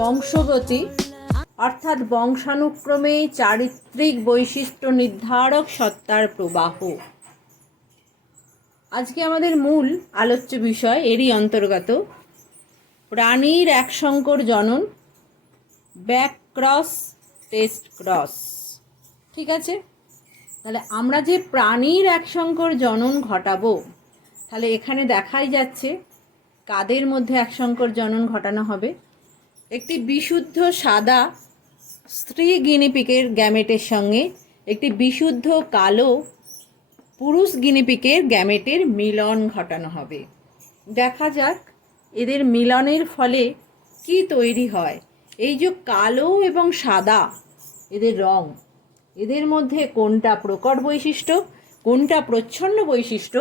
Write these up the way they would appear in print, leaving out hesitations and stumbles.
বংশগতি অর্থাৎ বংশানুক্রমে চারিত্রিক বৈশিষ্ট্য নির্ধারক সত্তার প্রবাহ। আজকে আমাদের মূল আলোচ্য বিষয় এরই অন্তর্গত প্রাণীর একসংকর জনন, ব্যাক ক্রস, টেস্ট ক্রস। ঠিক আছে, তাহলে আমরা যে প্রাণীর একসংকর জনন ঘটাবো, তাহলে এখানে দেখাই যাচ্ছে কাদের মধ্যে একসংকর জনন ঘটানো হবে। একটি বিশুদ্ধ সাদা স্ত্রী গিনিপিকের গ্যামেটের সঙ্গে একটি বিশুদ্ধ কালো পুরুষ গিনিপিকের গ্যামেটের মিলন ঘটানো হবে। দেখা যাক এদের মিলনের ফলে কি তৈরি হয়। এই যে কালো এবং সাদা এদের রং, এদের মধ্যে কোনটা প্রকট বৈশিষ্ট্য, কোনটা প্রচ্ছন্ন বৈশিষ্ট্য,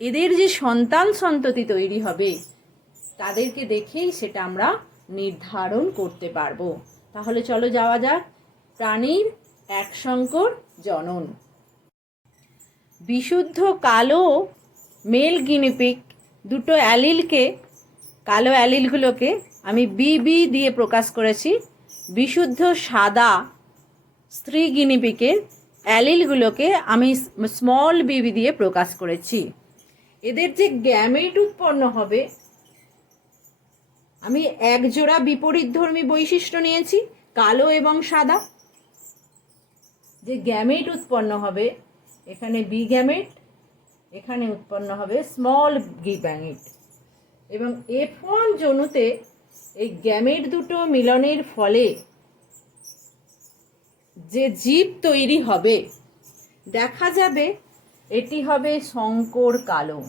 এদের যে সন্তান সন্ততি তৈরি হবে তাদেরকে দেখেই সেটা আমরা নির্ধারণ করতে পারবো। তাহলে চলো যাওয়া যাক প্রাণীর একসংকর জনন। বিশুদ্ধ কালো মেল গিনিপিগ দুটো অ্যালিলকে, কালো অ্যালিলগুলোকে আমি বিবি দিয়ে প্রকাশ করেছি। বিশুদ্ধ সাদা স্ত্রী গিনিপিগের অ্যালিলগুলোকে আমি স্মল বিবি দিয়ে প্রকাশ করেছি। এদের যে গ্যামেট উৎপন্ন হবে, আমি এক জোড়া বিপরীতধর্মী বৈশিষ্ট্য নিয়েছি, কালো এবং সাদা। যে গ্যামেট উৎপন্ন হবে, এখানে বি গ্যামেট, এখানে উৎপন্ন হবে স্মল বি গ্যামেট। এবং F1 জনুতে এই গ্যামেট দুটো মিলনের ফলে যে জীব তৈরি হবে, দেখা যাবে এটি হবে সংকর কালো।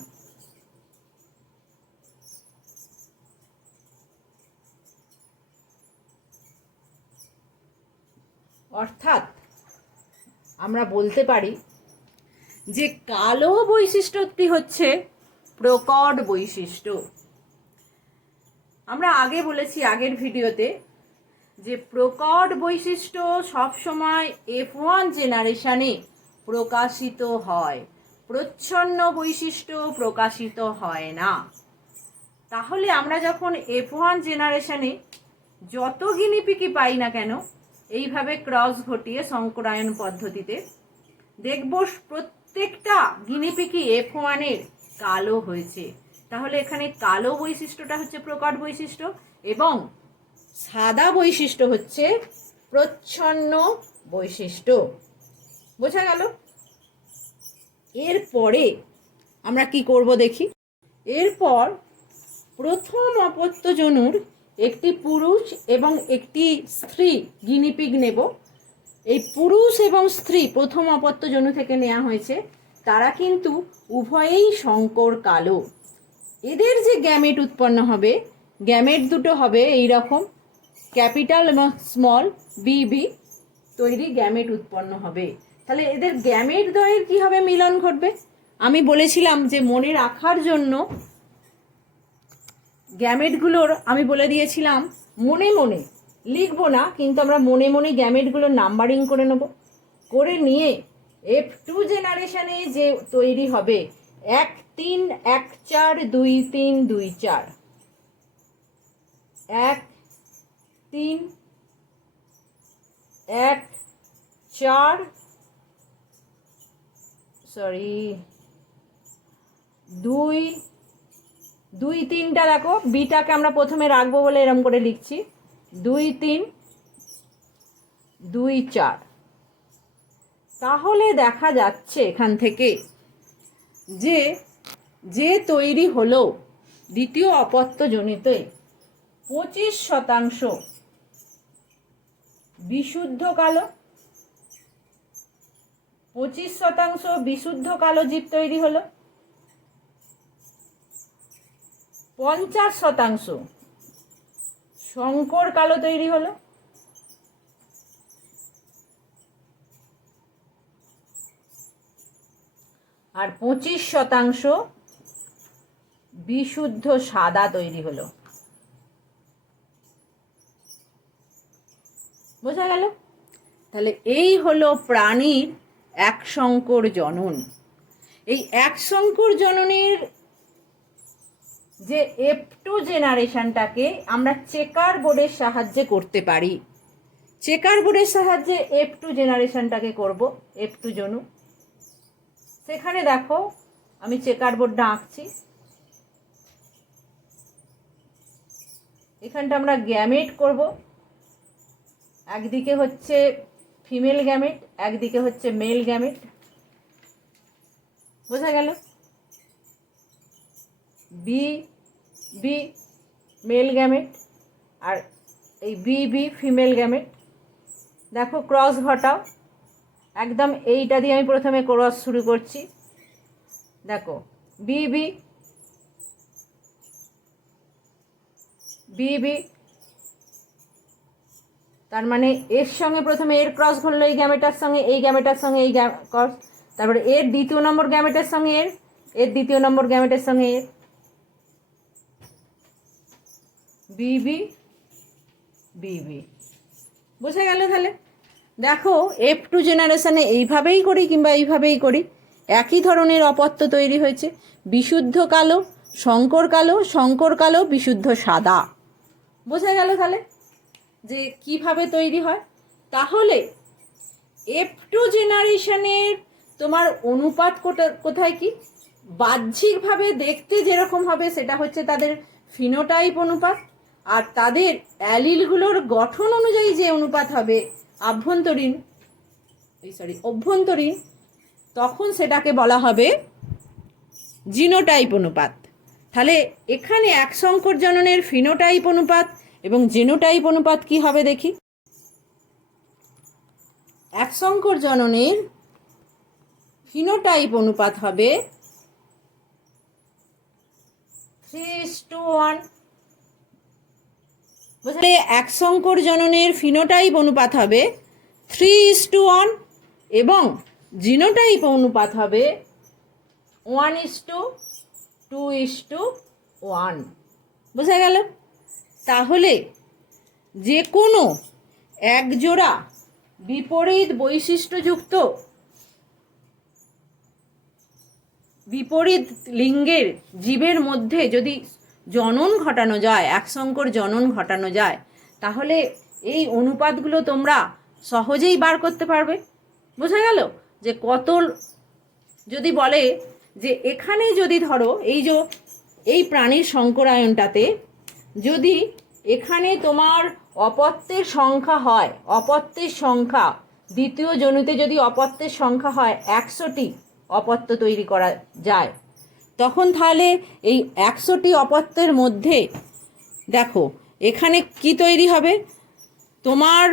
অর্থাৎ আমরা বলতে পারি যে কালো বৈশিষ্ট্যটি হচ্ছে প্রকট বৈশিষ্ট্য। আমরা আগে বলেছি আগের ভিডিওতে যে প্রকট বৈশিষ্ট্য সবসময় F1 জেনারেশনে প্রকাশিত হয়, প্রচ্ছন্ন বৈশিষ্ট্য প্রকাশিত হয় না। তাহলে আমরা যখন F1 জেনারেশনে যত গিনিপিগই পাই না কেন, এইভাবে ক্রস ঘটিয়ে সংকরায়ন পদ্ধতিতে দেখব প্রত্যেকটা গিনিপিগই F1 এর কালো হয়েছে। তাহলে এখানে কালো বৈশিষ্ট্যটা হচ্ছে প্রকট বৈশিষ্ট্য এবং সাদা বৈশিষ্ট্য হচ্ছে প্রচ্ছন্ন বৈশিষ্ট্য। বোঝা গেল? এরপরে আমরা কি করব দেখি। এরপর প্রথম অপত্য জনুর একটি পুরুষ এবং একটি স্ত্রী গিনিপিগ নেব। এই পুরুষ এবং স্ত্রী প্রথম অপত্য জনু থেকে নেওয়া হয়েছে, তারা কিন্তু উভয়েই সংকর কালো। এদের যে গ্যামেট উৎপন্ন হবে, গ্যামেট দুটো হবে এই রকম, ক্যাপিটাল এবং স্মল বিবি তৈরি গ্যামেট উৎপন্ন হবে। তাহলে এদের গ্যামেট দ্বয়ের কি হবে, মিলন ঘটবে। আমি বলেছিলাম যে মনে রাখার জন্য গ্যামেটগুলোর আমি বলে দিয়েছিলাম মনে মনে লিখবো না, কিন্তু আমরা মনে মনে গ্যামেটগুলোর নাম্বারিং করে নেব। করে নিয়ে F2 জেনারেশনে যে তৈরি হবে 1 3 1 4 2 3 2 4, 1 3 1 4 2 2 3টা দেখো, বিটাকে আমরা প্রথমে রাখবো বলে এরকম করে লিখছি 2 3 2 4। তাহলে দেখা যাচ্ছে এখান থেকে যে যে তৈরি হলো দ্বিতীয় অপত্য জনিতে 25% বিশুদ্ধ কালো, 25% বিশুদ্ধ কালো জীব তৈরি হলো, 50% সংকর কালো তৈরি হলো, আর 25% বিশুদ্ধ সাদা তৈরি হলো। বোঝা গেল? তাহলে এই হলো প্রাণীর একসংকর জনন। এই একসংকর জননের যে F2 জেনারেশনটাকে আমরা চেকার বোর্ডের সাহায্যে করতে পারি। চেকার বোর্ডের সাহায্যে F2 জেনারেশনটাকে করব, F2 জনু। সেখানে দেখো আমি চেকার বোর্ডটা আঁকছি। এখানটা আমরা গ্যামেট করব, একদিকে হচ্ছে ফিমেল গ্যামেট, একদিকে হচ্ছে মেল গ্যামেট। বোঝা গেল? বি বি মেল গ্যামেট আর এই বি বি ফিমেল গ্যামেট। দেখো ক্রস ঘটাও, একদম এইটা দিয়ে আমি প্রথমে ক্রস শুরু করছি। দেখো বি বি বি বি, তার মানে এর সঙ্গে প্রথমে এর ক্রস ঘটলো এই গ্যামেটার সঙ্গে, এই গ্যামেটার সঙ্গে এই ক্রস, তারপরে এর দ্বিতীয় নম্বর গ্যামেটের সঙ্গে এর দ্বিতীয় নম্বর গ্যামেটের সঙ্গে এর, বিবি বিবি। বুঝে গেল? তাহলে দেখো F2 জেনারেশনে এইভাবেই করি কিংবা এইভাবেই করি, একই ধরনের অপত্য তৈরি হয়েছে। বিশুদ্ধ কালো, শঙ্কর কালো, শঙ্কর কালো, বিশুদ্ধ সাদা। বোঝা গেল তাহলে যে কিভাবে তৈরি হয়? তাহলে F2 জেনারেশনের তোমার অনুপাত কোথায় কি? বাহ্যিকভাবে দেখতে যেরকম হবে সেটা হচ্ছে তাদের ফিনোটাইপ অনুপাত, আর তাদের অ্যালিলগুলোর গঠন অনুযায়ী যে অনুপাত হবে অভ্যন্তরীণ, তখন সেটাকে বলা হবে জিনোটাইপ অনুপাত। তাহলে এখানে এক সংকর জননের ফিনোটাইপ অনুপাত এবং জিনোটাইপ অনুপাত কি হবে দেখি। এক সংকর জননের ফিনোটাইপ অনুপাত হবে 3:1। বুঝলে? এক সংকর জননের ফিনোটাইপ অনুপাত হবে 3:1 এবং জিনোটাইপ অনুপাত হবে 1:2:1। বোঝা গেল? তাহলে যে কোনো এক জোড়া বিপরীত বৈশিষ্ট্যযুক্ত বিপরীত লিঙ্গের জীবের মধ্যে যদি জনন ঘটানো যায়, এক সংকর জনন ঘটানো যায়, তাহলে এই অনুপাতগুলো তোমরা সহজেই বার করতে পারবে। বোঝা গেল? যে কত, যদি বলে যে এখানে যদি ধরো এই প্রাণীর সংকরায়নটাতে যদি এখানে তোমার অপত্যের সংখ্যা হয়, অপত্যের সংখ্যা দ্বিতীয় জনুতে যদি অপত্যের সংখ্যা হয় 100টি অপত্য তৈরি করা যায়, তখন তাহলে এই 100টি অপত্যের মধ্যে দেখো এখানে কি তৈরি হবে, তোমার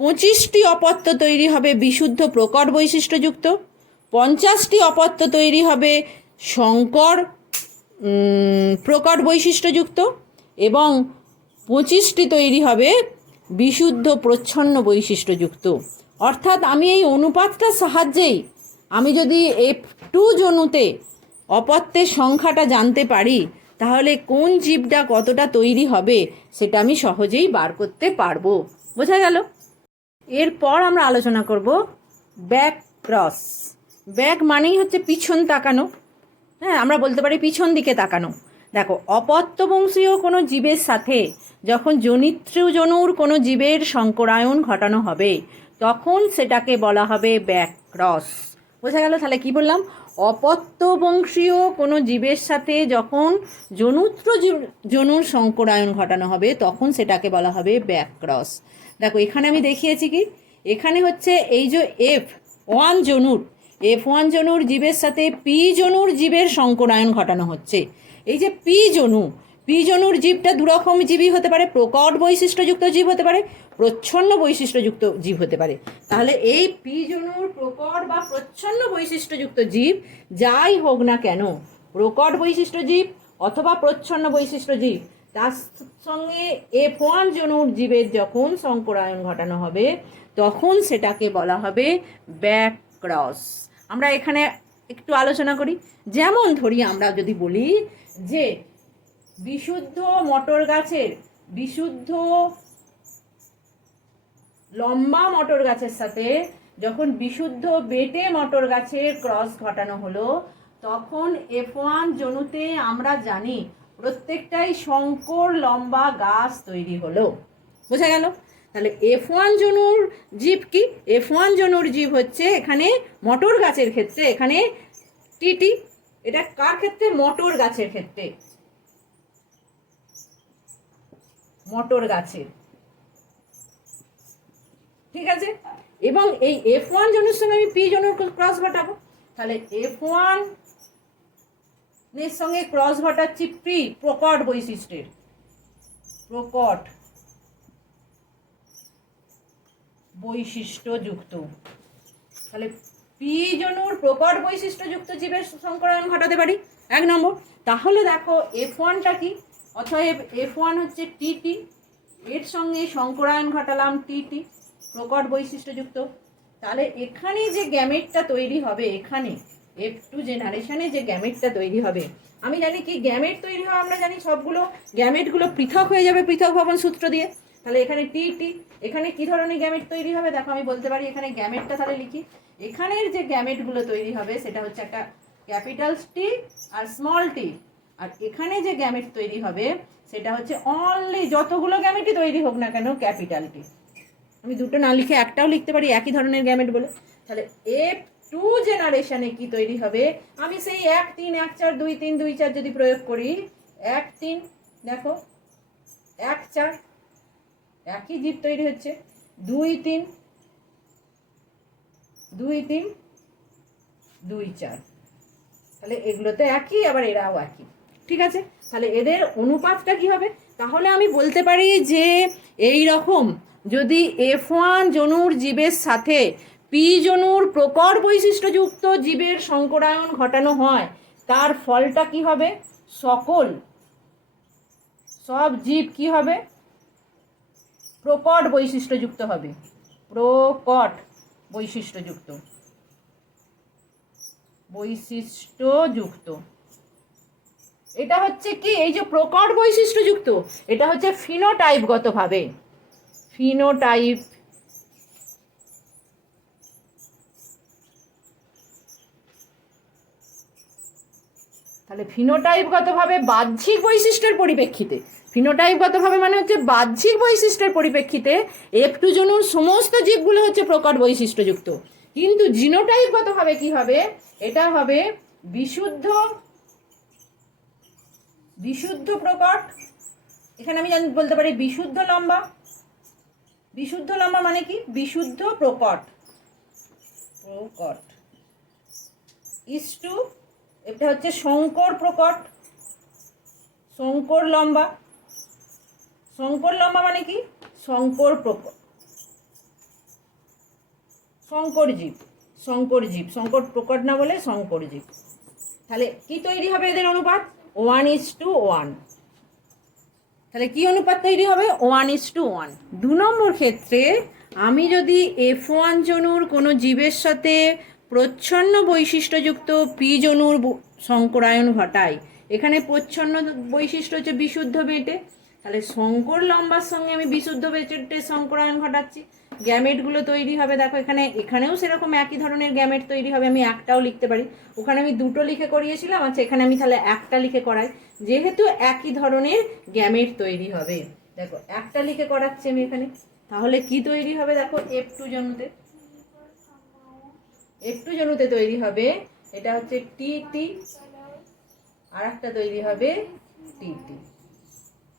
25টি অপত্য তৈরি হবে বিশুদ্ধ প্রকট বৈশিষ্ট্যযুক্ত, 50টি অপত্য তৈরি হবে সংকর প্রকট বৈশিষ্ট্যযুক্ত এবং 25টি তৈরি হবে বিশুদ্ধ প্রচ্ছন্ন বৈশিষ্ট্যযুক্ত। অর্থাৎ আমি এই অনুপাতটার সাহায্যেই আমি যদি F2 জনুতে অপত্যের সংখ্যাটা জানতে পারি, তাহলে কোন জীবটা কতটা তৈরি হবে সেটা আমি সহজেই বার করতে পারবো। বোঝা গেল? এরপর আমরা আলোচনা করব ব্যাক ক্রস। ব্যাক মানেই হচ্ছে পিছন তাকানো। হ্যাঁ, আমরা বলতে পারি পিছন দিকে তাকানো। দেখো, অপত্য বংশীয় কোনো জীবের সাথে যখন জনিত্র জনুর কোনো জীবের সংকরায়ন ঘটানো হবে, তখন সেটাকে বলা হবে ব্যাক ক্রস। বোঝা গেল? তাহলে কি বললাম? অপত্য বংশীয় কোনো জীবের সাথে যখন জনুত্র জনুর সংকরায়ন ঘটানো হবে, তখন সেটাকে বলা হবে ব্যাক ক্রস। দেখো এখানে আমি দেখিয়েছি কি, এখানে হচ্ছে এই যে F1 জনুর জীবের সাথে পি জনুর জীবের সংকরায়ন ঘটানো হচ্ছে। এই যে পি জনুর জীবটা দুরকম জীবই হতে পারে, প্রকট বৈশিষ্ট্যযুক্ত জীব হতে পারে, প্রচ্ছন্ন বৈশিষ্ট্যযুক্ত জীব হতে পারে। তাহলে এই পি জনুর প্রকট বা প্রচ্ছন্ন বৈশিষ্ট্যযুক্ত জীব যাই হোক না কেন, প্রকট বৈশিষ্ট্য জীব অথবা প্রচ্ছন্ন বৈশিষ্ট্য জীব, তার সঙ্গে F1 জনুর জীবের যখন সংকরায়ন ঘটানো হবে, তখন সেটাকে বলা হবে ব্যাক ক্রস। আমরা এখানে একটু আলোচনা করি। যেমন ধরি, আমরা যদি বলি যে বিশুদ্ধ লম্বা মটর গাছের সাথে যখন বিশুদ্ধ বেটে মটর গাছের ক্রস ঘটানো হলো, তখন F1 জনুতে আমরা জানি প্রত্যেকটাই শঙ্কর লম্বা গাছ তৈরি হলো। বোঝা গেল? তাহলে F1 জনুর জীব কি? F1 জনুর জীব হচ্ছে এখানে মটর গাছের ক্ষেত্রে, এখানে টিটি। এটা কার ক্ষেত্রে? মটর গাছের ক্ষেত্রে, মটর গাছের। ঠিক আছে? এবং এই F1 জনুর সঙ্গে আমি পি জনুর ক্রস ঘটাবো। তাহলে F1 এর সঙ্গে ক্রস ঘটাচ্ছি পি, প্রকট বৈশিষ্ট্যের, প্রকট বৈশিষ্ট্যযুক্ত। তাহলে পি জনুর প্রকট বৈশিষ্ট্যযুক্ত জীবের সংকরায়ন ঘটাতে পারি, 1 নম্বর। তাহলে দেখো F1টা কি? অতএব F1 হচ্ছে টিটি, এর সঙ্গে সংকরায়ন ঘটালাম টিটি, প্রকট বৈশিষ্ট্যযুক্ত। তাহলে এখানে যে গ্যামেটটা তৈরি হবে, এখানে F2 জেনারেশনে যে গ্যামেটটা তৈরি হবে, আমি জানি কি গ্যামেট তৈরি হয়, আমরা জানি সবগুলো গ্যামেটগুলো পৃথক হয়ে যাবে পৃথক ভবন সূত্র দিয়ে। তাহলে এখানে টি, এখানে কি ধরনের গ্যামেট তৈরি হবে দেখো, আমি বলতে পারি এখানে গ্যামেটটা তাহলে লিখি। এখানের যে গ্যামেটগুলো তৈরি হবে সেটা হচ্ছে একটা ক্যাপিটাল টি আর স্মল টি। আর এখানে যে গ্যামেট তৈরি হবে সেটা হচ্ছে অনলি, যতগুলো গ্যামেটই তৈরি হোক না কেন, ক্যাপিটাল টি। আমি দুটো না লিখে একটাও লিখতে পারি একই ধরনের গ্যামেট বলে। তাহলে F2 জেনারেশনে কি তৈরি হবে, আমি সেই 1 3 1 4 2 3 2 4 যদি প্রয়োগ করি, 1 3 দেখো 1 4 একই জীব তৈরি হচ্ছে, 2 3 2 3 2 4, তাহলে এগুলো তো একই, আবার এরাও একই। ঠিক আছে? তাহলে এদের অনুপাতটা কি হবে? তাহলে আমি বলতে পারি যে এই রকম যদি F1 জনুর জীবের সাথে পি জনুর প্রকট বৈশিষ্ট্যযুক্ত জীবের সংকরায়ন ঘটানো হয়, তার ফলটা কি হবে? সব জীব কি হবে? প্রকট বৈশিষ্ট্যযুক্ত হবে, প্রকট বৈশিষ্ট্যযুক্ত, বৈশিষ্ট্যযুক্ত। এটা হচ্ছে কি, এই যে প্রকট বৈশিষ্ট্যযুক্ত, এটা হচ্ছে ফিনোটাইপগতভাবে, ফিনোটাইপ তাহলে ফিনোটাইপগতভাবে বাহ্যিক বৈশিষ্ট্যের পরিপ্রেক্ষিতে, ফিনোটাইপগতভাবে মানে হচ্ছে বাহ্যিক বৈশিষ্ট্যের পরিপ্রেক্ষিতে F2 জনুর সমস্ত জীবগুলো হচ্ছে প্রকট বৈশিষ্ট্যযুক্ত। কিন্তু জিনোটাইপগতভাবে কি হবে? এটা হবে বিশুদ্ধ প্রকট। এখানে আমি বলতে পারি বিশুদ্ধ লম্বা। বিশুদ্ধ লম্বা মানে কি? বিশুদ্ধ প্রকট, ইস্টু এটা হচ্ছে শঙ্কর প্রকট, শঙ্কর লম্বা। শঙ্কর লম্বা মানে কি? শঙ্কর প্রকট, শঙ্কর জীব, শঙ্কর প্রকট না বলে শঙ্কর জীব। তাহলে কি তৈরি হবে এদের অনুপাত? 1:1। তাহলে কি অনুপাত তৈরি হবে? 1:1। 2 নম্বর ক্ষেত্রে আমি যদি F1 জনুর কোনো জীবের সাথে প্রচ্ছন্ন বৈশিষ্ট্যযুক্ত পি জনুর সংকরায়ন ঘটাই, এখানে প্রচ্ছন্ন বৈশিষ্ট্য হচ্ছে বিশুদ্ধ বেটে, তাহলে শঙ্কর লম্বার সঙ্গে আমি বিশুদ্ধ বেটের সংকরায়ন ঘটাচ্ছি, গ্যামেটগুলো তৈরি হবে। দেখো এখানেও সেরকম একই ধরনের গ্যামেট তৈরি হবে, আমি একটাও লিখতে পারি, ওখানে আমি দুটো লিখে করিয়েছিলাম, আচ্ছা এখানে আমি তাহলে একটা লিখে করাই, যেহেতু একই ধরনের গ্যামেট তৈরি হবে। দেখো একটা লিখে করাচ্ছি আমি এখানে, তাহলে কি তৈরি হবে দেখো F2 জনুতে তৈরি হবে, এটা হচ্ছে টি, আর একটা তৈরি হবে টি।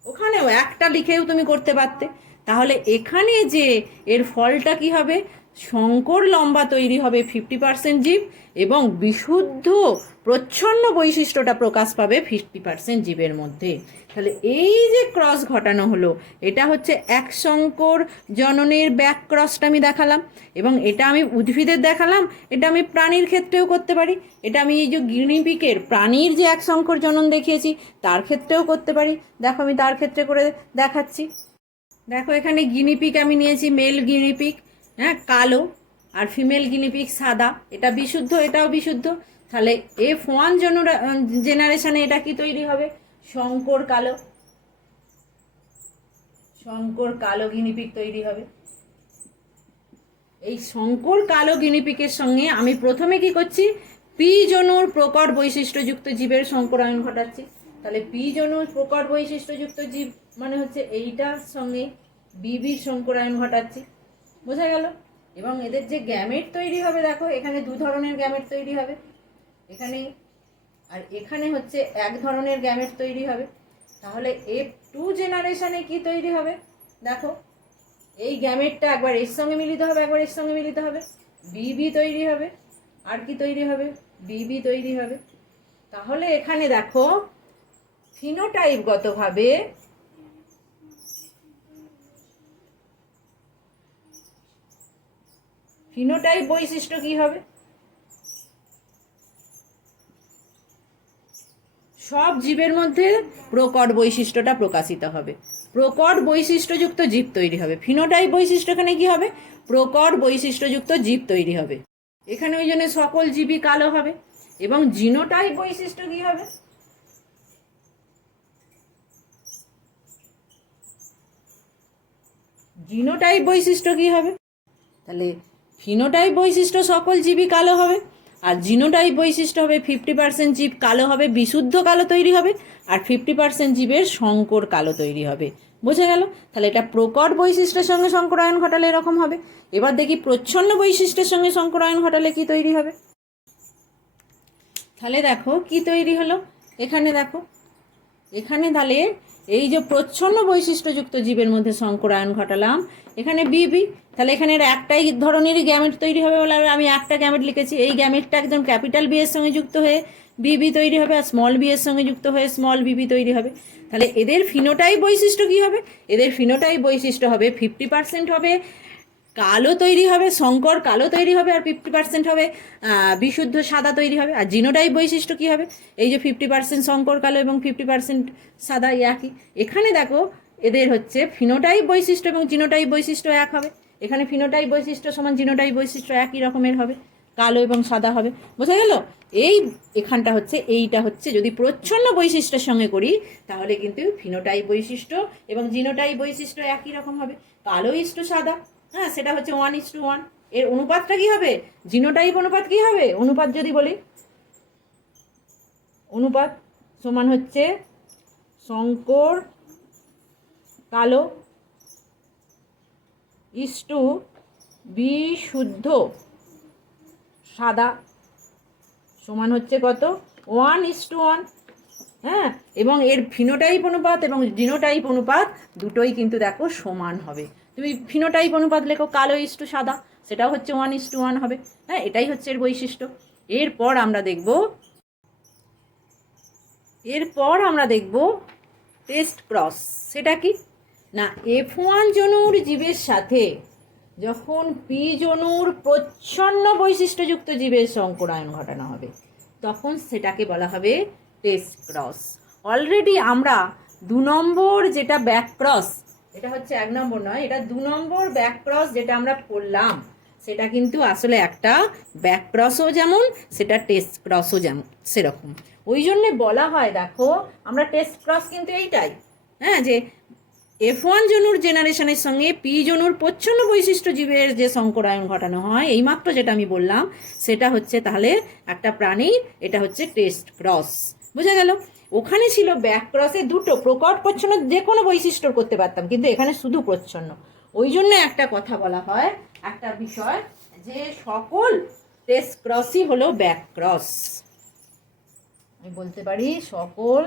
ওখানেও একটা লিখেও তুমি করতে পারতে। তাহলে এখানে যে এর ফলটা কি হবে? শঙ্কর লম্বা তৈরি হবে 50% জীব, এবং বিশুদ্ধ প্রচ্ছন্ন বৈশিষ্ট্যটা প্রকাশ পাবে 50% জীবের মধ্যে। তাহলে এই যে ক্রস ঘটানো হলো, এটা হচ্ছে এক শঙ্কর জননের ব্যাক ক্রসটা আমি দেখালাম, এবং এটা আমি উদ্ভিদের দেখালাম, এটা আমি প্রাণীর ক্ষেত্রেও করতে পারি, এটা আমি এই যে গিনিপিকের প্রাণীর যে এক শঙ্কর জনন দেখিয়েছি তার ক্ষেত্রেও করতে পারি। দেখো আমি তার ক্ষেত্রে করে দেখাচ্ছি। দেখো এখানে গিনিপিক আমি নিয়েছি, মেল গিনিপিক, হ্যাঁ, কালো, আর ফিমেল গিনিপিক সাদা, এটা বিশুদ্ধ, এটাও বিশুদ্ধ। তাহলে F1 জেনারেশনে এটা কি তৈরি হবে? শঙ্কর কালো গিনিপিক তৈরি হবে। এই শঙ্কর কালো গিনিপিকের সঙ্গে আমি প্রথমে কি করছি? পি জনুর প্রকট বৈশিষ্ট্যযুক্ত জীবের সংকরায়ন ঘটাচ্ছি। তাহলে পি জনুর প্রকট বৈশিষ্ট্যযুক্ত জীব মানে হচ্ছে এইটার সঙ্গে বিবির সংকরায়ন ঘটাচ্ছি, বোঝা গেল। এবং এদের যে গ্যামেট তৈরি হবে দেখো, এখানে দু ধরনের গ্যামেট তৈরি হবে, এখানে আর এখানে হচ্ছে এক ধরনের গ্যামেট তৈরি হবে। তাহলে F2 জেনারেশনে কি তৈরি হবে দেখো, এই গ্যামেটটা একবার এর সঙ্গে মিলিত হবে, একবার এর সঙ্গে মিলিত হবে, বিবি তৈরি হবে। আর কি তৈরি হবে? বিবি তৈরি হবে। তাহলে এখানে দেখো ফিনোটাইপগতভাবে ফিনোটাইপ বৈশিষ্ট্য কি হবে? সব জীবের মধ্যে প্রকট বৈশিষ্ট্যটা প্রকাশিত হবে, প্রকট বৈশিষ্ট্যযুক্ত জীব তৈরি হবে। ফিনোটাইপ বৈশিষ্ট্য এখানে কি হবে? প্রকট বৈশিষ্ট্যযুক্ত জীব তৈরি হবে। এখানে ওই জন্য সকল জীবই কালো হবে। এবং জিনোটাইপ বৈশিষ্ট্য কি হবে? জিনোটাইপ বৈশিষ্ট্য কি হবে? তাহলে ফিনোটাইপ বৈশিষ্ট্য সকল জীবই কালো হবে, আর জিনোটাইপ বৈশিষ্ট্য হবে 50% জীব কালো হবে, বিশুদ্ধ কালো তৈরি হবে, আর 50% জীবের সংকর কালো তৈরি হবে, বোঝা গেল। তাহলে এটা প্রকট বৈশিষ্ট্যের সঙ্গে সংকরায়ন ঘটালে এরকম হবে। এবার দেখি প্রচ্ছন্ন বৈশিষ্ট্যের সঙ্গে সংকরায়ন ঘটালে কি তৈরি হবে। তাহলে দেখো কি তৈরি হলো, এখানে দেখো, এখানে তাহলে এই যে প্রচ্ছন্ন বৈশিষ্ট্যযুক্ত জীবের মধ্যে সংকরায়ন ঘটালাম, এখানে বিবি, তাহলে এখানে একটাই ধরনেরই গ্যামেট তৈরি হবে বলে আমি একটা গ্যামেট লিখেছি। এই গ্যামেটটা একদম ক্যাপিটাল বি এর সঙ্গে যুক্ত হয়ে বিবি তৈরি হবে, আর স্মল বি এর সঙ্গে যুক্ত হয়ে স্মল বিবি তৈরি হবে। তাহলে এদের ফিনোটাইপ বৈশিষ্ট্য কি হবে? এদের ফিনোটাইপ বৈশিষ্ট্য হবে 50% হবে কালো তৈরি হবে, সংকর কালো তৈরি হবে, আর 50% হবে বিশুদ্ধ সাদা তৈরি হবে। আর জিনোটাইপ বৈশিষ্ট্য কি হবে? এই যে 50% সংকর কালো এবং 50% সাদা একই। এখানে দেখো এদের হচ্ছে ফিনোটাইপ বৈশিষ্ট্য এবং জিনোটাইপ বৈশিষ্ট্য এক হবে। এখানে ফিনোটাইপ বৈশিষ্ট্য সমান জিনোটাইপ বৈশিষ্ট্য একই রকমের হবে, কালো এবং সাদা হবে, বোঝা গেল। এই এখানটা হচ্ছে, এইটা হচ্ছে যদি প্রচ্ছন্ন বৈশিষ্ট্যের সঙ্গে করি তাহলে কিন্তু ফিনোটাইপ বৈশিষ্ট্য এবং জিনোটাইপ বৈশিষ্ট্য একই রকম হবে, কালো ইস্টু সাদা। হ্যাঁ, সেটা হচ্ছে 1:1। এর অনুপাতটা কি হবে? জিনোটাইপ অনুপাত কি হবে? অনুপাত যদি বলি, অনুপাত সমান হচ্ছে সংকর কালো ইস্টু বিশুদ্ধ সাদা সমান হচ্ছে কত? 1:1। হ্যাঁ, এবং এর ফিনোটাইপ অনুপাত এবং জিনোটাইপ অনুপাত দুটোই কিন্তু দেখো সমান হবে। তুমি ফিনোটাইপ অনুপাত লেখো কালো ইস্টু সাদা, সেটাও হচ্ছে 1:1 হবে। হ্যাঁ, এটাই হচ্ছে এর বৈশিষ্ট্য। এরপর আমরা দেখব টেস্ট ক্রস। সেটা কি না, F1 জনুর জীবের সাথে যখন পি জনুর প্রচ্ছন্ন বৈশিষ্ট্যযুক্ত জীবের সংকরায়ন ঘটানো হবে তখন সেটাকে বলা হবে টেস্ট ক্রস। অলরেডি আমরা 2 নম্বর যেটা ব্যাক ক্রস, এটা হচ্ছে 1 নম্বর নয়, এটা 2 নম্বর ব্যাক ক্রস যেটা আমরা পড়লাম, সেটা কিন্তু আসলে একটা ব্যাক ক্রসও যেমন, সেটা টেস্ট ক্রসও যেমন সেরকম। ওই জন্যে বলা হয়, দেখো আমরা টেস্ট ক্রস কিন্তু এইটাই, হ্যাঁ, যে F1 জনুর জেনারেশনের সঙ্গে পি জনুর প্রচ্ছন্ন বৈশিষ্ট্য জীবের যে সংকরায়ন ঘটানো হয়, এইমাত্র যেটা আমি বললাম সেটা হচ্ছে তাহলে একটা প্রাণীর, এটা হচ্ছে টেস্ট ক্রস, বোঝা গেল। ওখানে ছিল ব্যাক ক্রসে দুটো প্রকট প্রচ্ছন্ন যে কোনো বৈশিষ্ট্য করতে পারতাম, কিন্তু এখানে শুধু প্রচ্ছন্ন। ওই জন্য একটা কথা বলা হয়, একটা বিষয়, যে সকল টেস্ট ক্রসই হলো ব্যাক ক্রস। আমি বলতে পারি সকল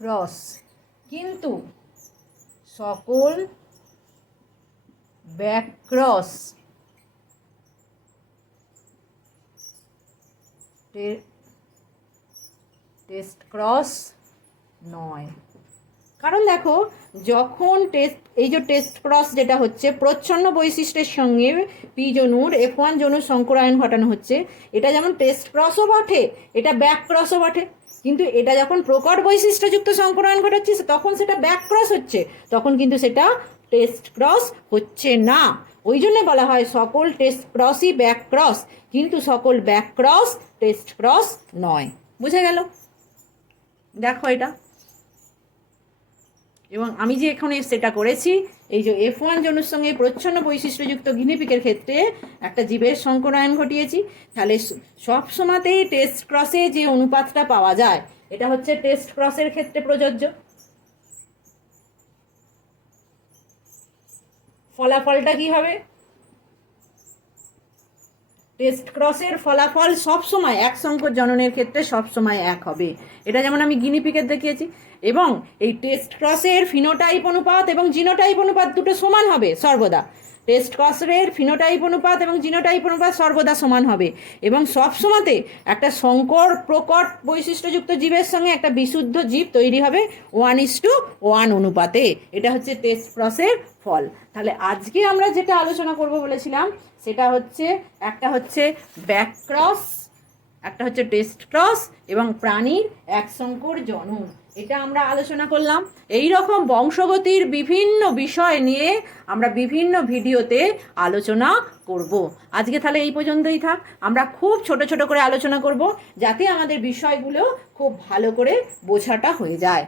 ক্রস, কিন্তু সকল ব্যাক ক্রস টেস্ট ক্রস নয়। কারণ দেখো, যখন এই যে টেস্ট ক্রস যেটা হচ্ছে প্রচ্ছন্ন বৈশিষ্ট্যের সঙ্গে পি জনুর F1 জনুর সংকরায়ন ঘটানো হচ্ছে, এটা যেমন টেস্ট ক্রসও বটে, এটা ব্যাক ক্রসও বটে। কিন্তু এটা যখন প্রকট বৈশিষ্ট্যযুক্ত সংকরায়ন ঘটাচ্ছে তখন সেটা ব্যাক ক্রস হচ্ছে, তখন কিন্তু সেটা টেস্ট ক্রস হচ্ছে না। ওই জন্য বলা হয় সকল টেস্ট ক্রসই ব্যাক ক্রস, কিন্তু সকল ব্যাক ক্রস টেস্ট ক্রস নয়, বুঝে গেল। দেখো এটা এবং আমি যে এখানে সেটা করেছি, এই যে F1 জনুর সঙ্গে প্রচ্ছন্ন বৈশিষ্ট্যযুক্ত গিনিপিকের ক্ষেত্রে একটা জীবের সংকরায়ন ঘটিয়েছি। তাহলে সব সময়তেই টেস্ট ক্রসে যে অনুপাতটা পাওয়া যায়, এটা হচ্ছে টেস্ট ক্রসের ক্ষেত্রে প্রযোজ্য। ফলাফলটা কি হবে? টেস্ট ক্রসের ফলাফল সবসময় এক সংকর জননের ক্ষেত্রে সবসময় এক হবে। এটা যেমন আমি গিনিপিকের দেখিয়েছি। এবং এই টেস্ট ক্রসের ফিনোটাইপ অনুপাত এবং জিনোটাইপ অনুপাত দুটো সমান হবে সর্বদা। টেস্ট ক্রসের ফিনোটাইপ অনুপাত এবং জিনোটাইপ অনুপাত সর্বদা সমান হবে। এবং সবসময়তে একটা সংকর প্রকট বৈশিষ্ট্যযুক্ত জীবের সঙ্গে একটা বিশুদ্ধ জীব তৈরি হবে 1:1 অনুপাতে। এটা হচ্ছে টেস্ট ক্রসের ফল। তাহলে আজকে আমরা যেটা আলোচনা করব বলেছিলাম, সেটা হচ্ছে একটা হচ্ছে ব্যাক ক্রস, একটা হচ্ছে টেস্ট ক্রস এবং প্রাণীর এক সংকর জনন। এটা আমরা আলোচনা করলাম। এই রকম বংশগতির বিভিন্ন বিষয় নিয়ে আমরা বিভিন্ন ভিডিওতে আলোচনা করব। আজকে তাহলে এই পর্যন্তই থাক। আমরা খুব ছোট ছোট করে আলোচনা করব, যাতে আমাদের বিষয়গুলো খুব ভালো করে বোঝাটা হয়ে যায়।